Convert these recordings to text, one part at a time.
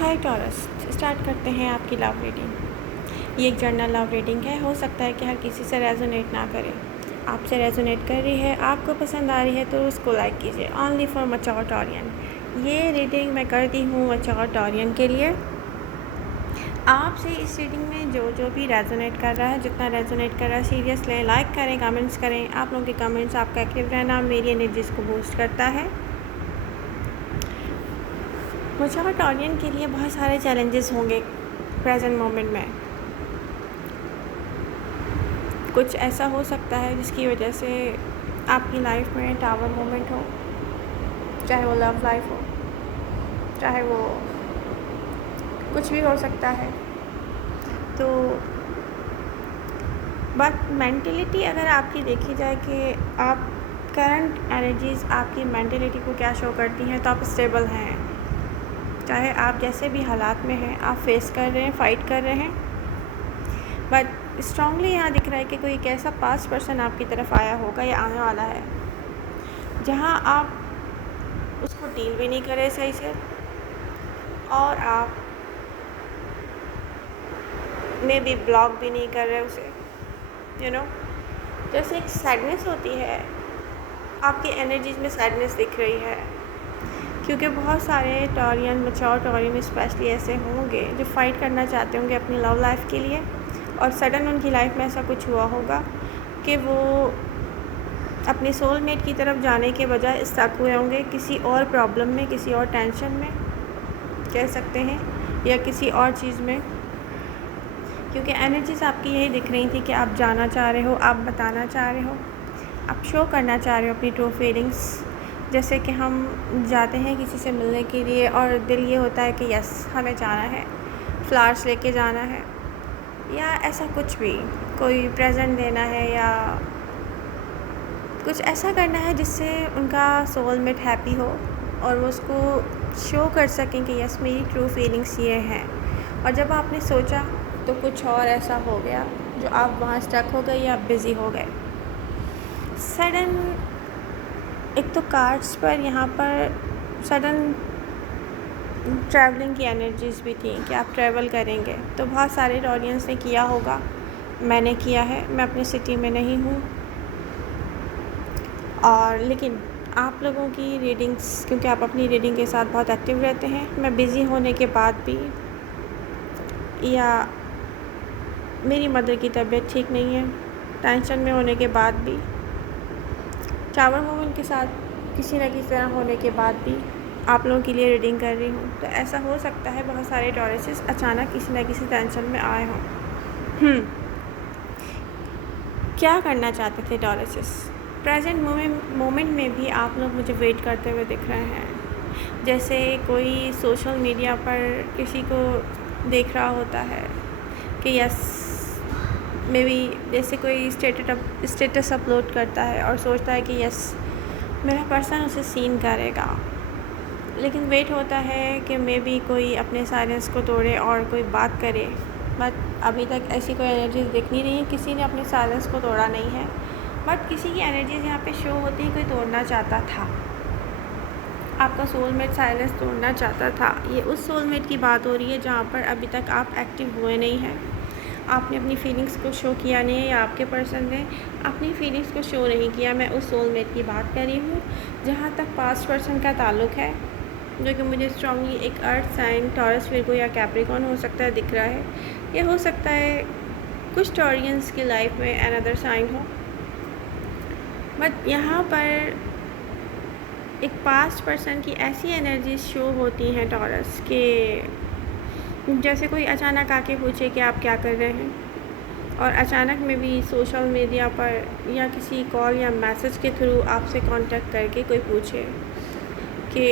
हाय taurus, start करते हैं आपकी लव रीडिंग। ये एक जर्नल लव रीडिंग है। हो सकता है कि हर किसी से रेजोनेट ना करे। आपसे रेजोनेट कर रही है, आपको पसंद आ रही है तो उसको लाइक कीजिए। Only for mature Taurean. ये रीडिंग मैं करती हूँ मैच्योर टॉरियन के लिए। आपसे इस रीडिंग में जो जो भी रेजोनेट कर रहा है, जितना रेजोनेट कर रहा है सीरियस लें, लाइक करें, कमेंट्स करें। आप लोगों के कमेंट्स, आपका एक्टिव रहना मेरी एनर्जीज़ को बूस्ट करता है। मैच्योर टॉरियन के लिए बहुत सारे चैलेंजेस होंगे प्रेजेंट मोमेंट में। कुछ ऐसा हो सकता है जिसकी वजह से आपकी लाइफ में टावर मोमेंट हो, चाहे वो लव लाइफ हो, चाहे वो कुछ भी हो सकता है। तो बट मेंटलिटी अगर आपकी देखी जाए कि आप करंट एनर्जीज़ आपकी मेंटलिटी को क्या शो करती हैं, तो आप स्टेबल हैं। चाहे आप जैसे भी हालात में हैं, आप फेस कर रहे हैं, फाइट कर रहे हैं। बट स्ट्रांगली यहाँ दिख रहा है कि कोई एक ऐसा पास्ट पर्सन आपकी तरफ आया होगा या आने वाला है, जहाँ आप उसको डील भी नहीं करे सही से, और आप में भी ब्लॉक भी नहीं कर रहे उसे। जैसे एक सैडनेस होती है, आपकी एनर्जीज़ में सैडनेस दिख रही है, क्योंकि बहुत सारे टॉरियन, मैच्योर टॉरियन स्पेशली ऐसे होंगे जो फाइट करना चाहते होंगे अपनी लव लाइफ के लिए, और सडन उनकी लाइफ में ऐसा कुछ हुआ होगा कि वो अपने सोलमेट की तरफ जाने के बजाय स्टक हुए होंगे किसी और प्रॉब्लम में, किसी और टेंशन में कह सकते हैं, या किसी और चीज़ में। क्योंकि एनर्जीज़ आपकी यही दिख रही थी कि आप जाना चाह रहे हो, आप बताना चाह रहे हो, आप शो करना चाह रहे हो अपनी ट्रू फीलिंग्स। जैसे कि हम जाते हैं किसी से मिलने के लिए और दिल ये होता है कि यस हमें जाना है, फ्लावर्स लेके जाना है, या ऐसा कुछ भी, कोई प्रेजेंट देना है, या कुछ ऐसा करना है जिससे उनका सोलमेट हैप्पी हो और वो उसको शो कर सकें कि यस मेरी ट्रू फीलिंग्स ये हैं। और जब आपने सोचा तो कुछ और ऐसा हो गया जो आप वहाँ स्टक हो गए या बिज़ी हो गए। सडन एक तो कार्ड्स पर यहाँ पर सडन ट्रैवलिंग की एनर्जीज़ भी थी कि आप ट्रैवल करेंगे। तो बहुत सारे ऑडियंस ने किया होगा, मैंने किया है। मैं अपनी सिटी में नहीं हूँ, और लेकिन आप लोगों की रीडिंग्स, क्योंकि आप अपनी रीडिंग के साथ बहुत एक्टिव रहते हैं, मैं बिज़ी होने के बाद भी, या मेरी मदर की तबीयत ठीक नहीं है, टेंशन में होने के बाद भी, टावर मोमेंट के साथ किसी न किसी तरह होने के बाद भी आप लोगों के लिए रीडिंग कर रही हूँ। तो ऐसा हो सकता है बहुत सारे टॉरसेस अचानक किसी न किसी टेंशन में आए हों। क्या करना चाहते थे टॉरसेस? प्रेजेंट मोमेंट में भी आप लोग मुझे वेट करते हुए दिख रहे हैं। जैसे कोई सोशल मीडिया पर किसी को देख रहा होता है कि यस मे बी, जैसे कोई स्टेटस अपलोड करता है और सोचता है कि यस मेरा पर्सन उसे सीन करेगा, लेकिन वेट होता है कि मे बी कोई अपने साइलेंस को तोड़े और कोई बात करे। बट अभी तक ऐसी कोई एनर्जीज दिख नहीं रही है, किसी ने अपने साइलेंस को तोड़ा नहीं है। बट किसी की एनर्जीज यहाँ पे शो होती है, कोई तोड़ना चाहता था, आपका सोलमेट साइलेंस तोड़ना चाहता था। ये उस सोलमेट की बात हो रही है जहाँ पर अभी तक आप एक्टिव हुए नहीं हैं, आपने अपनी फीलिंग्स को शो किया नहीं है, या आपके पर्सन ने अपनी फीलिंग्स को शो नहीं किया। मैं उस सोलमेट की बात कर रही हूँ। जहाँ तक पास्ट पर्सन का ताल्लुक़ है, जो कि मुझे स्ट्रांगली एक अर्थ साइन, टॉरस, विर्गो या कैप्रिकॉर्न हो सकता है दिख रहा है, या हो सकता है कुछ टॉरियंस की लाइफ में अनदर साइन हो। बट यहाँ पर एक पास्ट पर्सन की ऐसी एनर्जीज शो होती हैं टॉरस के, जैसे कोई अचानक आके पूछे कि आप क्या कर रहे हैं, और अचानक में भी सोशल मीडिया पर या किसी कॉल या मैसेज के थ्रू आपसे कांटेक्ट करके कोई पूछे कि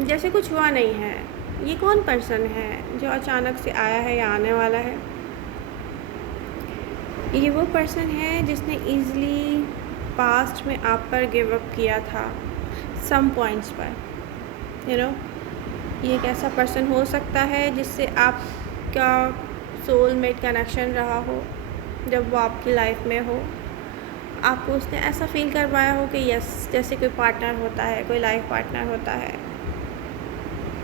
जैसे कुछ हुआ नहीं है, ये कौन पर्सन है जो अचानक से आया है या आने वाला है। ये वो पर्सन है जिसने ईज़िली पास्ट में आप पर गिव अप किया था सम पॉइंट्स पर। ये एक ऐसा पर्सन हो सकता है जिससे आपका सोलमेट कनेक्शन रहा हो, जब वो आपकी लाइफ में हो, आपको उसने ऐसा फील करवाया हो कि यस जैसे कोई पार्टनर होता है, कोई लाइफ पार्टनर होता है।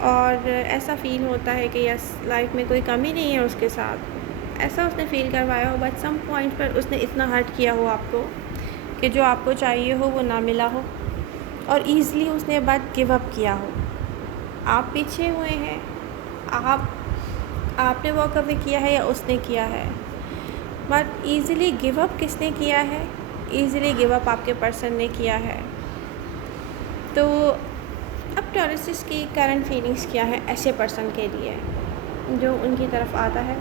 और ऐसा फ़ील होता है कि यस लाइफ में कोई कमी नहीं है उसके साथ, ऐसा उसने फ़ील करवाया हो। बट सम पॉइंट पर उसने इतना हर्ट किया हो आपको कि जो आपको चाहिए हो वो ना मिला हो, और ईज़िली उसने बाद गिव अप किया हो। आप पीछे हुए हैं, आपने वॉक अवे किया है या उसने किया है। बट ईज़िली गिव अप किसने किया है? ईज़िली गिव अप आपके पर्सन ने किया है। तो अब टॉरसिस की करंट फीलिंग्स क्या है ऐसे पर्सन के लिए जो उनकी तरफ आता है?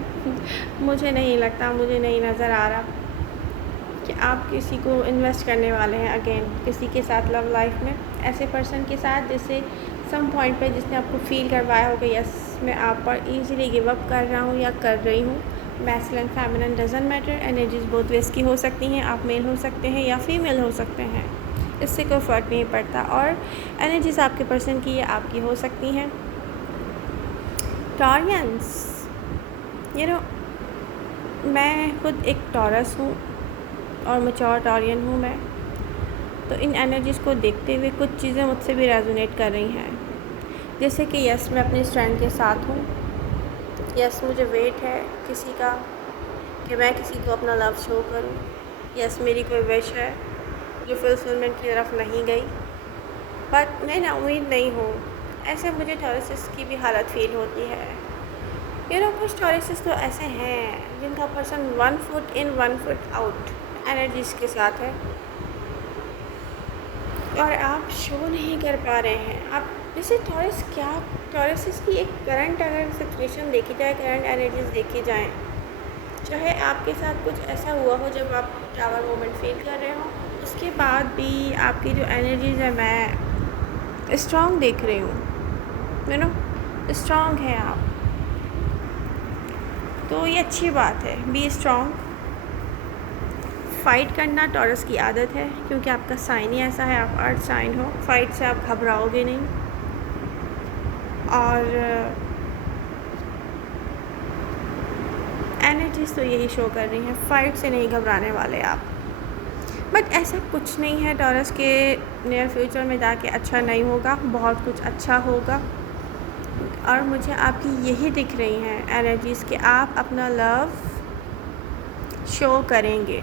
मुझे नहीं लगता, मुझे नहीं नज़र आ रहा कि आप किसी को इन्वेस्ट करने वाले हैं अगेन किसी के साथ लव लाइफ में, ऐसे पर्सन के साथ जिससे सम पॉइंट पे जिसने आपको फ़ील करवाया होगा यस मैं आप पर ईज़िली गिव अप कर रहा हूँ या कर रही हूँ। Masculine feminine doesn't matter, energies both ways की हो सकती हैं, आप मेल हो सकते हैं या फीमेल हो सकते हैं, इससे कोई फ़र्क नहीं पड़ता। और एनर्जीज आपके पर्सन की या आपकी हो सकती हैं। टॉरियंस, मैं खुद एक टॉरस हूँ और मैच्योर टॉरियन हूँ मैं, तो इन एनर्जीज़ को देखते हुए कुछ चीज़ें मुझसे भी रेजोनेट कर रही हैं। जैसे कि यस मैं अपने स्ट्रेंथ के साथ हूँ, यस मुझे वेट है किसी का कि मैं किसी को अपना लव शो करूँ, यस मेरी कोई विश है जो फुलफिलमेंट की तरफ नहीं गई, बट मैं नाउमीद नहीं हूँ। ऐसे मुझे टॉरसिस की भी हालत फ़ील होती है। कुछ टॉरसिस तो ऐसे हैं जिनका person 1 foot in 1 foot out energies के साथ है और आप शो नहीं कर पा रहे हैं। आप जैसे टॉरसिस की एक करंट अगर सिचुएशन देखी जाए, करंट एनर्जीज़ देखी जाएँ, चाहे आपके साथ कुछ ऐसा हुआ हो जब आप टावर मोमेंट फील कर रहे हो, उसके बाद भी आपकी जो एनर्जीज़ है मैं स्ट्रॉन्ग देख रही हूँ। स्ट्रॉन्ग है आप, तो ये अच्छी बात है। Be strong. फ़ाइट करना टॉरस की आदत है क्योंकि आपका साइन ही ऐसा है, आप अर्थ साइन हो। फाइट से आप घबराओगे नहीं और एनर्जीज तो यही शो कर रही हैं, फ़ाइट से नहीं घबराने वाले आप। बट ऐसा कुछ नहीं है टॉरस के नियर फ्यूचर में जाके अच्छा नहीं होगा, बहुत कुछ अच्छा होगा। और मुझे आपकी यही दिख रही हैं एनर्जीज़ कि आप अपना लव शो करेंगे।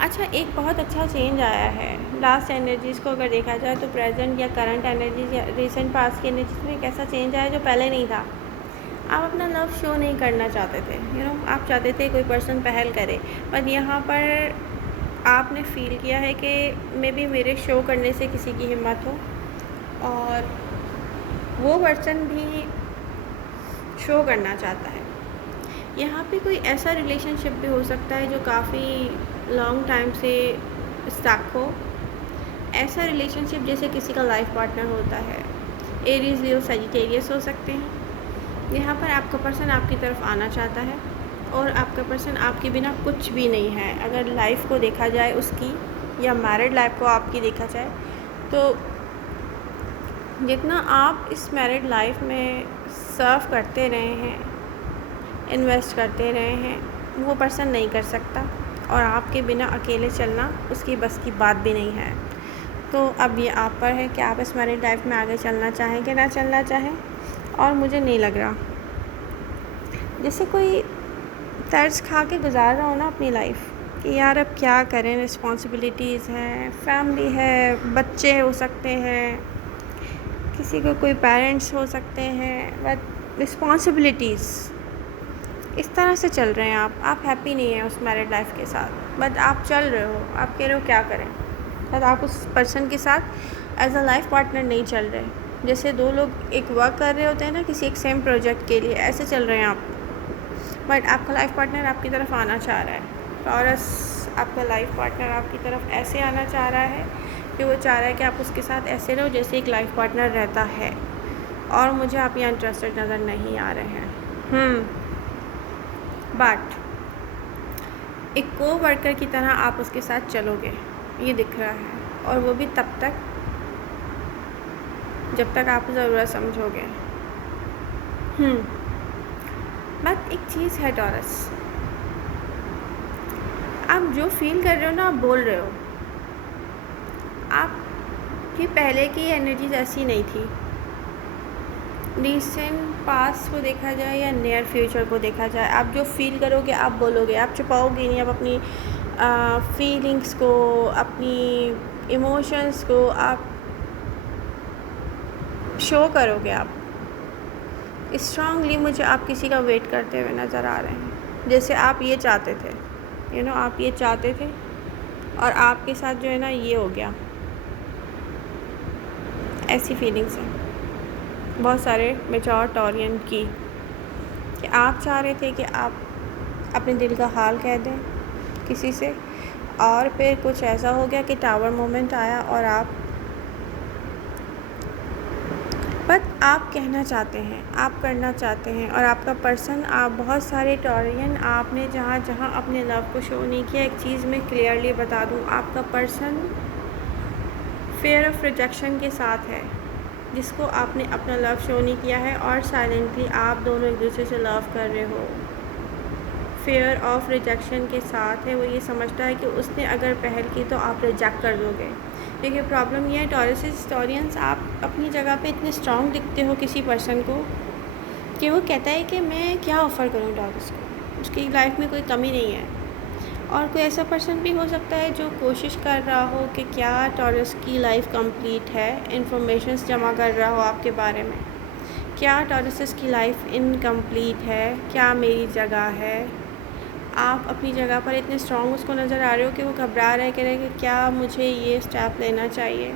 अच्छा, एक बहुत अच्छा चेंज आया है लास्ट एनर्जीज़ को अगर देखा जाए तो प्रेजेंट या करंट एनर्जीज़ या रिसेंट पास्ट की एनर्जीज़ में एक ऐसा चेंज आया जो पहले नहीं था। आप अपना लव शो नहीं करना चाहते थे, आप चाहते थे कोई पर्सन पहल करे, पर यहाँ पर आपने फ़ील किया है कि मे बी मेरे शो करने से किसी की हिम्मत हो और वो पर्सन भी शो करना चाहता है। यहाँ पे कोई ऐसा रिलेशनशिप भी हो सकता है जो काफ़ी लॉन्ग टाइम से स्टक हो। ऐसा रिलेशनशिप जैसे किसी का लाइफ पार्टनर होता है, एरीज लियो सजिटेरियस हो सकते हैं। यहाँ पर आपका पर्सन आपकी तरफ आना चाहता है और आपका पर्सन आपके बिना कुछ भी नहीं है। अगर लाइफ को देखा जाए उसकी या मैरिड लाइफ को आपकी देखा जाए तो जितना आप इस मैरिड लाइफ में सर्व करते रहे हैं, इन्वेस्ट करते रहे हैं, वो पर्सन नहीं कर सकता और आपके बिना अकेले चलना उसकी बस की बात भी नहीं है। तो अब ये आप पर है कि आप इस मैरिड लाइफ में आगे चलना चाहें कि ना चलना चाहें। और मुझे नहीं लग रहा जैसे कोई तर्ज खा के गुजार रहा हो ना अपनी लाइफ कि यार अब क्या करें, रिस्पॉन्सिबिलिटीज़ हैं, फैमिली है, बच्चे हो सकते हैं, किसी को कोई पेरेंट्स हो सकते हैं, बट रिस्पॉन्सिबिलिटीज़ इस तरह से चल रहे हैं आप हैप्पी नहीं हैं उस मैरिड लाइफ के साथ, बट आप चल रहे हो, आप कह रहे हो क्या करें, बट आप उस पर्सन के साथ एज अ लाइफ पार्टनर नहीं चल रहे। जैसे दो लोग एक वर्क कर रहे होते हैं ना किसी एक सेम प्रोजेक्ट के लिए, ऐसे चल रहे हैं आप, बट आपका लाइफ पार्टनर आपकी तरफ आना चाह रहा है। टॉरस आपका लाइफ पार्टनर आपकी तरफ ऐसे आना चाह रहा है कि वो चाह रहा है कि आप उसके साथ ऐसे रहो जैसे एक लाइफ पार्टनर रहता है, और मुझे आप यहाँ इंटरेस्टेड नज़र नहीं आ रहे हैं। बट एक को वर्कर की तरह आप उसके साथ चलोगे, ये दिख रहा है, और वो भी तब तक जब तक आप ज़रूरत समझोगे। बट एक चीज़ है टॉरस, आप जो फील कर रहे हो ना, आप बोल रहे हो, आपकी पहले की एनर्जीज ऐसी नहीं थी, रिसेंट पास्ट को देखा जाए या नियर फ्यूचर को देखा जाए, आप जो फील करोगे आप बोलोगे, आप छुपाओगे नहीं। आप अपनी फीलिंग्स को, अपनी इमोशंस को आप शो करोगे। आप स्ट्रांगली मुझे आप किसी का वेट करते हुए नज़र आ रहे हैं, जैसे आप ये चाहते थे, आप ये चाहते थे और आपके साथ जो है ना ये हो गया। ऐसी फीलिंग्स हैं बहुत सारे मैच्योर टॉरियन की, कि आप चाह रहे थे कि आप अपने दिल का हाल कह दें किसी से, और फिर कुछ ऐसा हो गया कि टावर मोमेंट आया और आप कहना चाहते हैं, आप करना चाहते हैं। और आपका पर्सन, आप बहुत सारे टॉरियन, आपने जहाँ जहाँ अपने लव को शो नहीं किया, एक चीज़ मैं क्लियरली बता दूँ, आपका पर्सन फेयर ऑफ रिजेक्शन के साथ है, जिसको आपने अपना लव शो नहीं किया है, और साइलेंटली आप दोनों एक दूसरे से लव कर रहे हो। फेयर ऑफ रिजेक्शन के साथ है, वो ये समझता है कि उसने अगर पहल की तो आप रिजेक्ट कर दोगे। देखिए प्रॉब्लम ये है टॉरियंस, आप अपनी जगह पे इतने स्ट्रॉन्ग दिखते हो किसी पर्सन को कि वो कहता है कि मैं क्या ऑफ़र करूँ टॉरस को, उसकी लाइफ में कोई कमी नहीं है। और कोई ऐसा पर्सन भी हो सकता है जो कोशिश कर रहा हो कि क्या टॉरस की लाइफ कंप्लीट है, इन्फॉर्मेशंस जमा कर रहा हो आपके बारे में, क्या टॉरस की लाइफ इनकम्प्लीट है, क्या मेरी जगह है। आप अपनी जगह पर इतने स्ट्रॉन्ग उसको नज़र आ रहे हो कि वो घबरा रहे, कह रहे कि क्या मुझे ये स्टेप लेना चाहिए।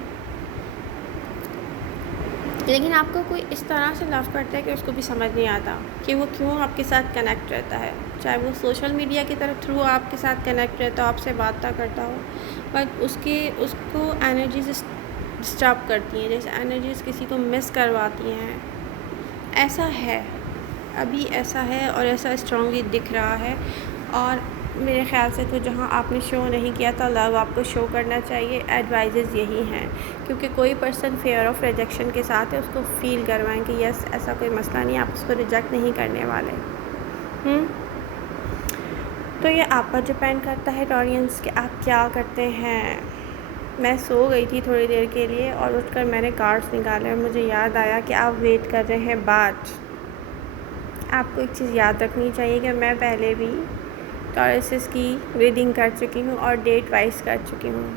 लेकिन आपको कोई इस तरह से लव करता है कि उसको भी समझ नहीं आता कि वो क्यों आपके साथ कनेक्ट रहता है, चाहे वो सोशल मीडिया की तरफ थ्रू आपके साथ कनेक्ट रहता हो, आपसे बात करता हो, बट उसको एनर्जीज डिस्टर्ब करती हैं, जैसे एनर्जीज किसी को मिस करवाती हैं। ऐसा है, अभी ऐसा है और ऐसा स्ट्रांगली दिख रहा है। और मेरे ख़्याल से तो जहाँ आपने शो नहीं किया था लव, आपको शो करना चाहिए। एडवाइजेज़ यही हैं, क्योंकि कोई पर्सन फेयर ऑफ रिजेक्शन के साथ है, उसको फील करवाएं कि यस ऐसा कोई मसला नहीं, आप उसको रिजेक्ट नहीं करने वाले। तो ये आप पर डिपेंड करता है टॉरियंस कि आप क्या करते हैं। मैं सो गई थी थोड़ी देर के लिए और उठकर मैंने कार्ड्स निकाले और मुझे याद आया कि आप वेट कर रहे हैं बात। आपको एक चीज़ याद रखनी चाहिए कि मैं पहले भी टॉरस की रीडिंग कर चुकी हूँ और डेट वाइज कर चुकी हूँ।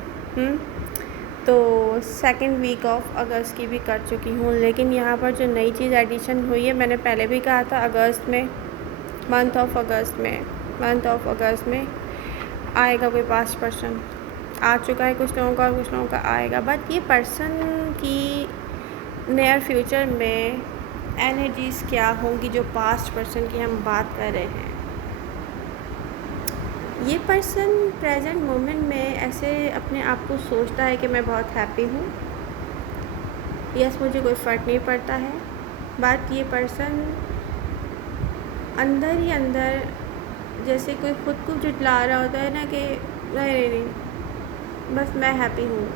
तो सेकंड वीक ऑफ अगस्त की भी कर चुकी हूँ, लेकिन यहाँ पर जो नई चीज़ एडिशन हुई है, मैंने पहले भी कहा था अगस्त में, मंथ ऑफ अगस्त में आएगा कोई पास्ट पर्सन। आ चुका है कुछ लोगों का और कुछ लोगों का आएगा। बट ये पर्सन की नियर फ्यूचर में एनर्जीज़ क्या होंगी जो पास्ट पर्सन की हम बात कर रहे हैं। ये पर्सन प्रेजेंट मोमेंट में ऐसे अपने आप को सोचता है कि मैं बहुत हैप्पी हूँ, यस मुझे कोई फ़र्क नहीं पड़ता है। बट ये पर्सन अंदर ही अंदर जैसे कोई ख़ुद को जुटला रहा होता है ना कि नहीं बस मैं हैप्पी हूँ,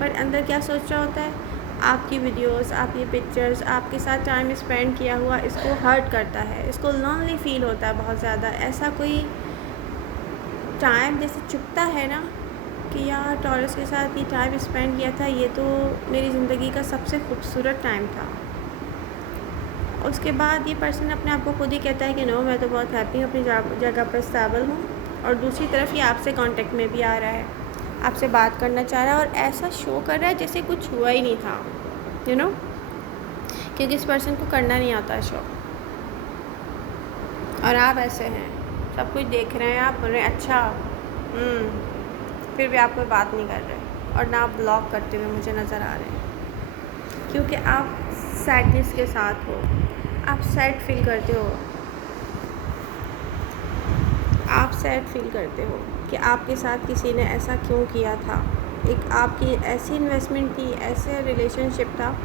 बट अंदर क्या सोच रहा होता है, आपकी वीडियोस, आपकी पिक्चर्स, आपके साथ टाइम स्पेंड किया हुआ इसको हर्ट करता है, इसको लोनली फील होता है बहुत ज़्यादा। ऐसा कोई टाइम जैसे चुभता है ना कि यार टॉरस के साथ ये टाइम स्पेंड किया था, ये तो मेरी ज़िंदगी का सबसे खूबसूरत टाइम था। उसके बाद ये पर्सन अपने आप को खुद ही कहता है कि नो मैं तो बहुत हैप्पी हूँ, अपनी जगह पर स्टेबल हूँ। और दूसरी तरफ ये आपसे कांटेक्ट में भी आ रहा है, आपसे बात करना चाह रहा है और ऐसा शो कर रहा है जैसे कुछ हुआ ही नहीं था, क्योंकि इस पर्सन को करना नहीं आता शो। और आप ऐसे हैं, सब कुछ देख रहे हैं, आप बोल रहे हैं अच्छा, फिर भी आप कोई बात नहीं कर रहे और ना आप ब्लॉक करते हुए मुझे नज़र आ रहे हैं, क्योंकि आप सैडनेस के साथ हो, आप सैड फील करते हो, कि आपके साथ किसी ने ऐसा क्यों किया था। एक आपकी ऐसी इन्वेस्टमेंट थी, ऐसे रिलेशनशिप था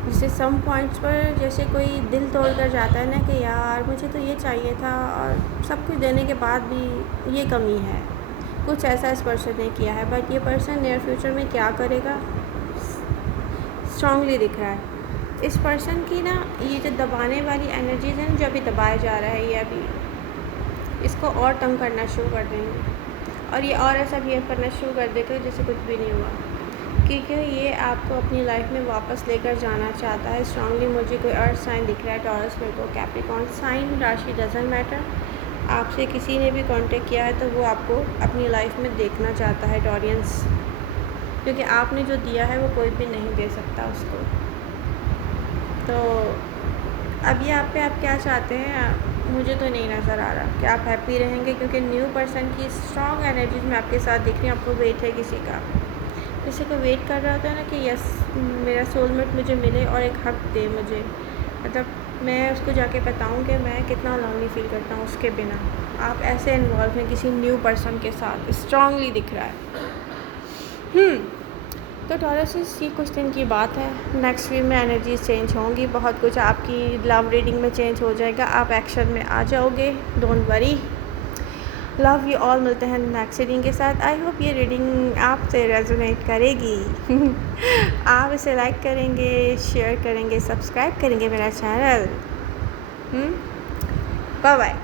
जिससे सम पॉइंट्स पर जैसे कोई दिल तोड़ कर जाता है ना कि यार मुझे तो ये चाहिए था और सब कुछ देने के बाद भी ये कमी है। कुछ ऐसा इस पर्सन ने किया है। बट ये पर्सन नियर फ्यूचर में क्या करेगा स्ट्रांगली दिख रहा है। इस पर्सन की ना ये जो दबाने वाली एनर्जीज है, जो अभी दबाया जा रहा है, ये अभी इसको और तंग करना शुरू कर देंगे और ये और ऐसा बिहेव करना शुरू कर देगा जैसे कुछ भी नहीं हुआ, क्योंकि ये आपको अपनी लाइफ में वापस लेकर जाना चाहता है स्ट्रांगली। मुझे कोई अर्थ साइन दिख रहा है, टॉरस, मेरे को कैप्रिकॉर्न साइन, राशि डजंट मैटर। आपसे किसी ने भी कांटेक्ट किया है तो वो आपको अपनी लाइफ में देखना चाहता है टॉरियंस, क्योंकि आपने जो दिया है वो कोई भी नहीं दे सकता उसको। तो अब ये आप क्या चाहते हैं, मुझे तो नहीं नज़र आ रहा कि आप हैप्पी रहेंगे, क्योंकि न्यू पर्सन की स्ट्रॉन्ग एनर्जीज में आपके साथ दिख रही हूँ। आपको वेट है किसी को वेट कर रहा होता है ना कि यस मेरा सोलमेट मुझे मिले और एक हक दे मुझे, मतलब मैं उसको जाके बताऊँ कि मैं कितना लॉन्ली फील करता हूँ उसके बिना। आप ऐसे इन्वॉल्व हैं किसी न्यू पर्सन के साथ, स्ट्रांगली दिख रहा है। तो टॉरस ये कुछ दिन की बात है, नेक्स्ट वीक में एनर्जीज चेंज होंगी, बहुत कुछ आपकी लव रीडिंग में चेंज हो जाएगा, आप एक्शन में आ जाओगे, don't worry. Love you all, मिलते हैं नेक्स्ट रीडिंग के साथ। आई होप ये रीडिंग आपसे रेजोनेट करेगी। आप इसे लाइक करेंगे, शेयर करेंगे, सब्सक्राइब करेंगे मेरा चैनल। Bye bye.